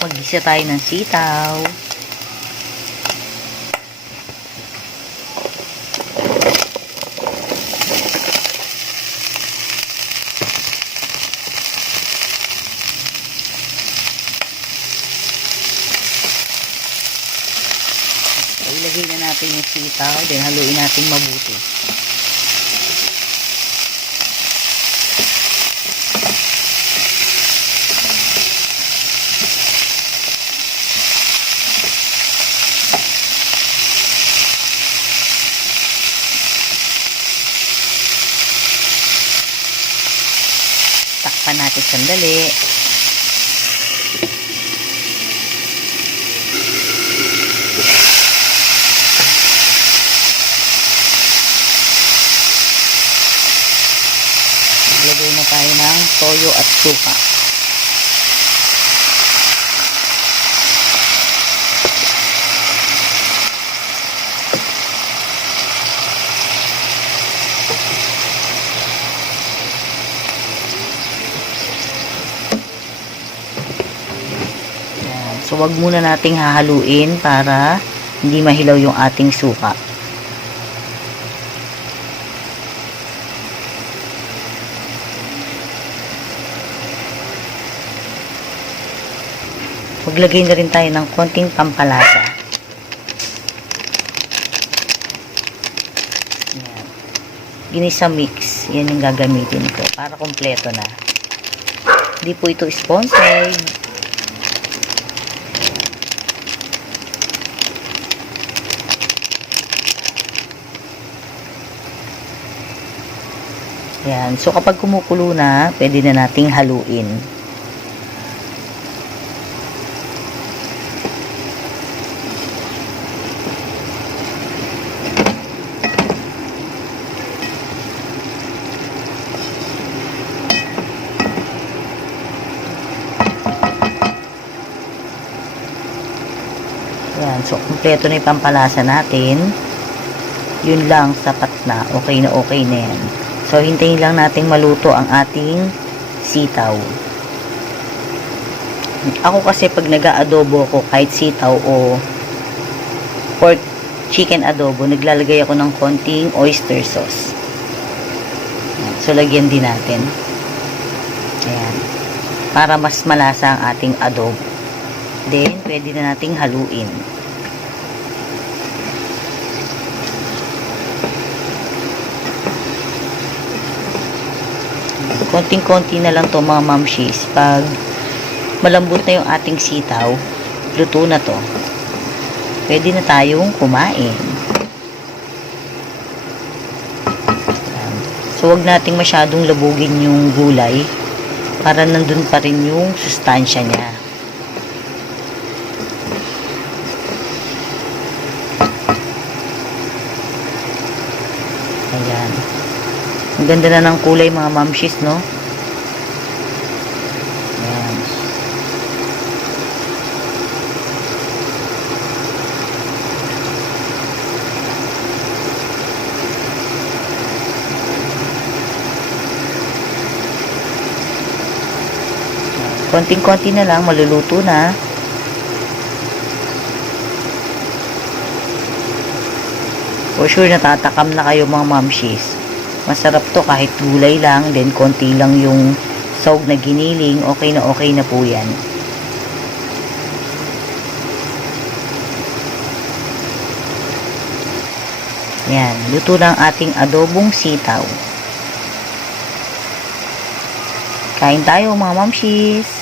Mag-gisa tayo ng sitaw. Ilagay na natin yung sitaw, then haluin natin mabuti. Takpan natin sandali. Lagay na tayo ng toyo at suka. So, wag muna nating hahaluin para hindi mahilaw yung ating suka. Maglagay na rin tayo ng konting pampalasa. Yan. Ginisa mix. Yan yung gagamitin ko para kompleto na. Hindi po ito sponsored. Yan. So, kapag kumukulo na, pwede na nating haluin. Yan. So, kumpleto na yung pampalasa natin. Yun lang, sapat na. Okay na okay na yan. So, hintayin lang natin maluto ang ating sitaw. Ako kasi pag nag-aadobo ako, kahit sitaw o pork chicken adobo, naglalagay ako ng konting oyster sauce. So, lagyan din natin. Ayan. Para mas malasa ang ating adobo. Then, pwede na nating haluin. Konting-konti na lang to mga mamshis. Pag malambot na yung ating sitaw, luto na to. Pwede na tayong kumain. So, wag nating masyadong labugin yung gulay para nandun pa rin yung sustansya niya. Ayan. Ang ganda na ng kulay mga mamshis, no? Ayan. Konting-konti na lang, maluluto na. For sure, natatakam na kayo mga mamshis. Masarap to kahit gulay lang, then konti lang yung sahog na giniling, okay na po yan. Yan, luto na ang ating adobong sitaw. Kain tayo mga mamshis.